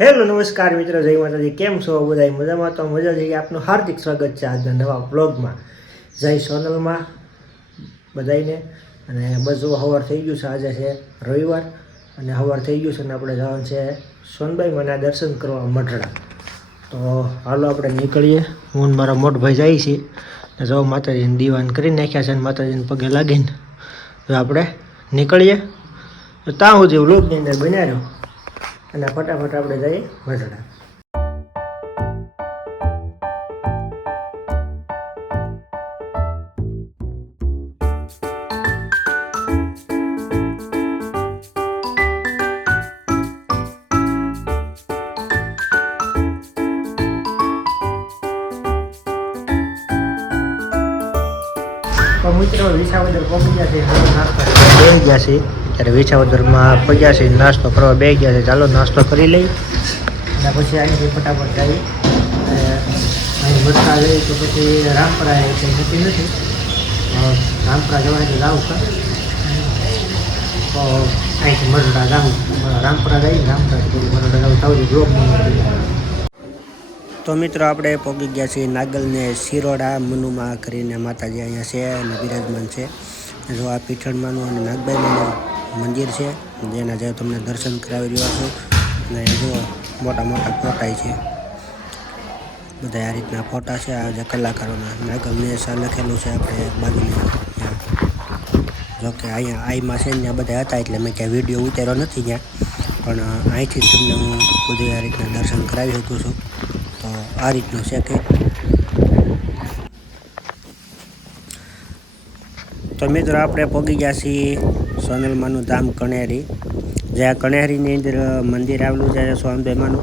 Hello, નમસ્કાર મિત્રો, જય માતાજી. કેમ છો? બધા મજામાં? તો મજા જઈએ આપનું હાર્દિક સ્વાગત છે આજના નવા બ્લોગમાં જય સોનલમાં બધાને અને બસ જો સવાર થઈ ગયું છે, આજે છે રવિવાર. અને સવાર થઈ ગયું છે અને આપણે જવાનું છે સોનભાઈ મને દર્શન કરવા મઢડા. તો હાલો આપણે નીકળીએ. હું મારા મોટભાઈ જાય છે. ને જો માતાજીને દીવાન કરી નાખ્યા છે અને માતાજીને પગે લાગીને આપણે નીકળીએ. તો ત્યાં સુધી વ્લોગની અંદર બન્યા રહ્યો અને ફટાફટ આપણે જઈએ મઢડા તો મિત્રો, વિસાવદર પહોંચી ગયા છે હવે નાસ્તો કરવા બેસી ગયા છે. ત્યારે વિછાવદરમાં પગ્યા છે નાસ્તો કરવા બે ગયા છે. ચાલો નાસ્તો કરી લઈ અને પછી અહીંથી ફટાફટ જઈ અને અહીં મસ્તા જઈ તો પછી રામપરા કંઈ નક્કી નથી. રામપરા જવાય તો જાવું છે તો અહીંથી મરડા જાવું રામપરા જઈ રામપરા મરડા જાવું તાવજી જોબ તો મિત્રો આપણે પહોંચી ગયા છીએ નાગલને શિરોડા મનુમાં કરીને માતાજી અહીંયા છે અને બિરાજમાન છે. જો આ પીઠણમાંનું અને નાગબાઈમાંનું મંદિર છે, જેના જે તમને દર્શન કરાવી રહ્યા છું. અને જો મોટા મોટા ફોટા છે. બધા આ રીતના ફોટા છે, આ જે કલાકારોના. નાગલને સા લખેલું છે આપણે બાજુની. ત્યાં જો અહીંયા આઈમાં છે ત્યાં બધા હતા, એટલે મેં ક્યાં વીડિયો ઉતાર્યો નથી ત્યાં. પણ અહીંથી તમને હું બધું આ રીતના દર્શન કરાવી શકું છું. તો આ રીતનું છે કે તો મિત્રો આપણે પહોંચી ગયા છીએ સોનલમાનું ધામ કણેરી. જે આ કણેરીની અંદર મંદિર આવેલું છે સોનભાઈમાંનું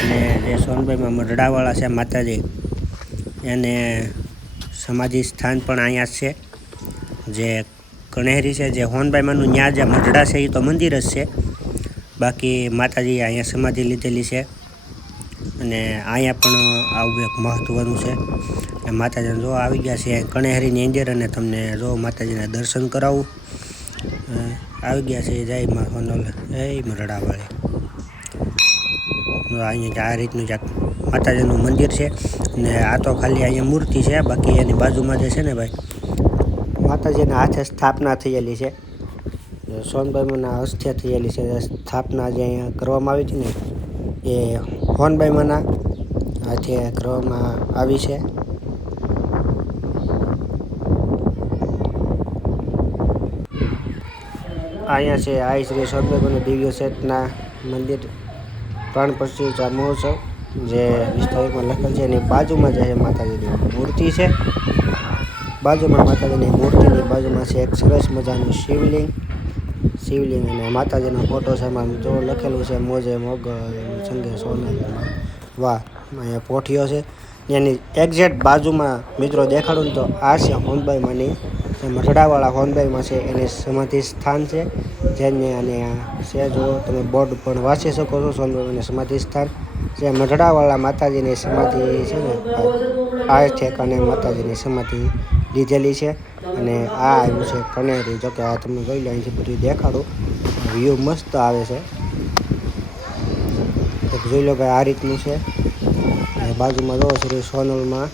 અને જે સોનભાઈમાં મઢડાવાળા છે માતાજી. એને સમાધિ સ્થાન પણ અહીંયા છે. જે કણેરી છે, જે હોનભાઈમાંનું ત્યાં જે મઢડા છે એ તો મંદિર જ છે. બાકી માતાજી અહીંયા સમાધિ લીધેલી છે. અને અહીંયા પણ આવું એક મહત્ત્વનું છે. અને માતાજીને જો આવી ગયા છે. કણેહરીની અંદર અને તમને જો માતાજીના દર્શન કરાવું. આવી ગયા છે. જય મા સોનલ, જય મરડાવાળી અહીંયા આ રીતનું જ માતાજીનું મંદિર છે. ને આ તો ખાલી અહીંયા મૂર્તિ છે. બાકી એની બાજુમાં જે છે ને ભાઈ, માતાજીના હાથે સ્થાપના થયેલી છે. સોનભાઈમાંના હસ્તે થયેલી છે. સ્થાપના જે અહીંયા કરવામાં આવી હતી ને એ હોનભાઈમાંના હાથે કરવામાં આવી છે. અહીંયા છે આઈ શ્રી સોનભાઈમાનું દિવ્ય સેટના મંદિર પ્રાણ ચા મહોત્સવ, જે વિસ્તારમાં લખેલ છે. એની બાજુમાં જે છે માતાજીની મૂર્તિ છે. બાજુમાં માતાજીની મૂર્તિની બાજુમાં છે એક સરસ મજાનું શિવલિંગ. શિવલિંગ અને માતાજીનો ફોટો છે, એમાં જો લખેલું છે, મોજે મોગલ સંગે સોનલમાં વાહ, અહીંયા પોઠિયો છે. એની એક્ઝેક્ટ બાજુમાં મિત્રો દેખાડું તો આ છે હોનબાઈમાંની માની મઢડાવાળા હોનબાઈમાં છે, એની સમાધિ સ્થાન છે. જેને અને છે, જો તમે બોર્ડ પણ વાંચી શકો છો સોનબાઈમાંની સમાધિ સ્થાન. જે મઢડાવાળા માતાજીની સમાધિ છે ને, આ ઠેકાણે માતાજીની સમાધિ લીધેલી છે. અને આ આવ્યું છે કનેરી. જોકે આ તમને જોઈ લો, અહીંથી બધું દેખાડું. વ્યૂ મસ્ત આવે છે. એક જોઈ લો કે આ રીતનું છે. બાજુમાં જોવો શ્રી સોનલમાં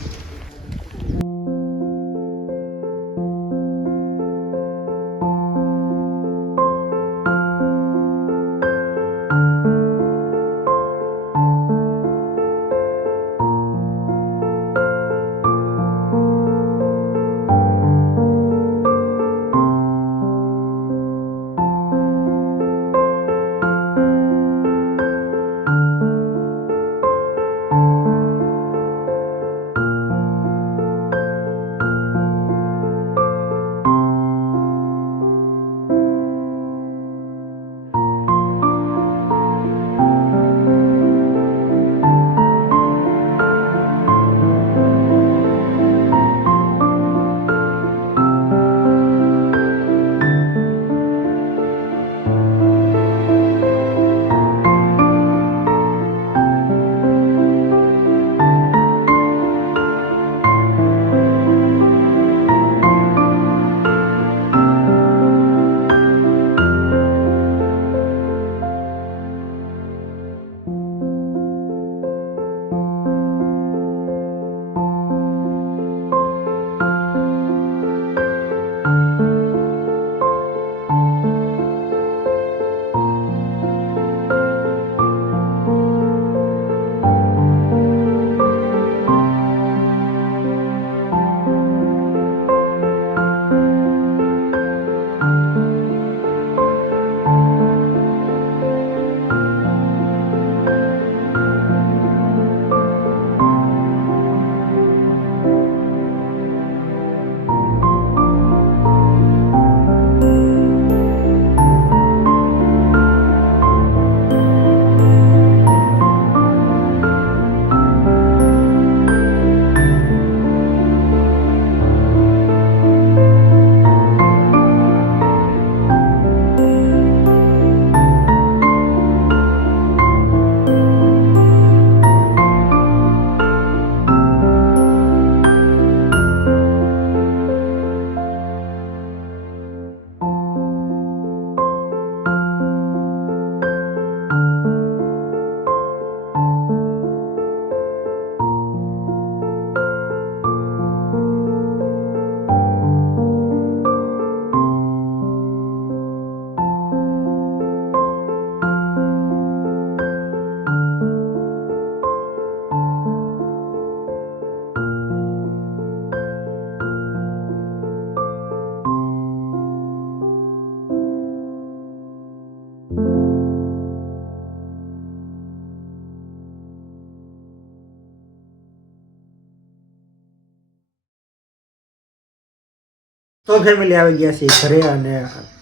તો ફેમિલી આવી ગયા છે ઘરે અને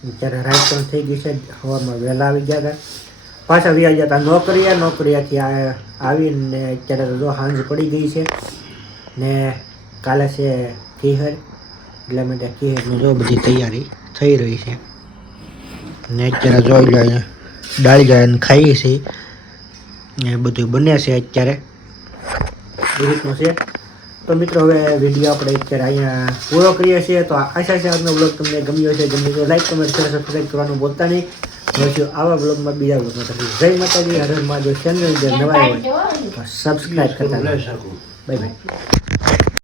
અત્યારે રાત પણ થઈ ગઈ છે, હવામાં વહેલા આવી ગયા હતા. પાછા વ્યા ગયા હતા નોકરિયા નોકરિયાથી આવીને અત્યારે તો સાંજ પડી ગઈ છે ને કાલે છે કિહર, એટલે માટે કિહરની જો બધી તૈયારી થઈ રહી છે. ને અત્યારે જોઈ અહીંયા ડાળી જાય ખાઈએ છીએ. ને બધું બને છે અત્યારે. એ રીતનું છે. તો મિત્રો હવે વીડિયો આપણે અત્યારે અહીંયા પૂરો કરીએ છીએ. તો આશા છે આજનો બ્લોગ તમને ગમ્યો છે ગમે તો લાઈક કમેન્ટ શેર સબસ્ક્રાઈબ કરવાનું બોલતા નહીં. મળશું આવા બ્લોગમાં બીજા બ્લોગમાં થશે જય માતાજી. હર જો મહાદેવ. ચેનલ જે નવા હોય તો સબસ્ક્રાઈબ કરતા બાય બાય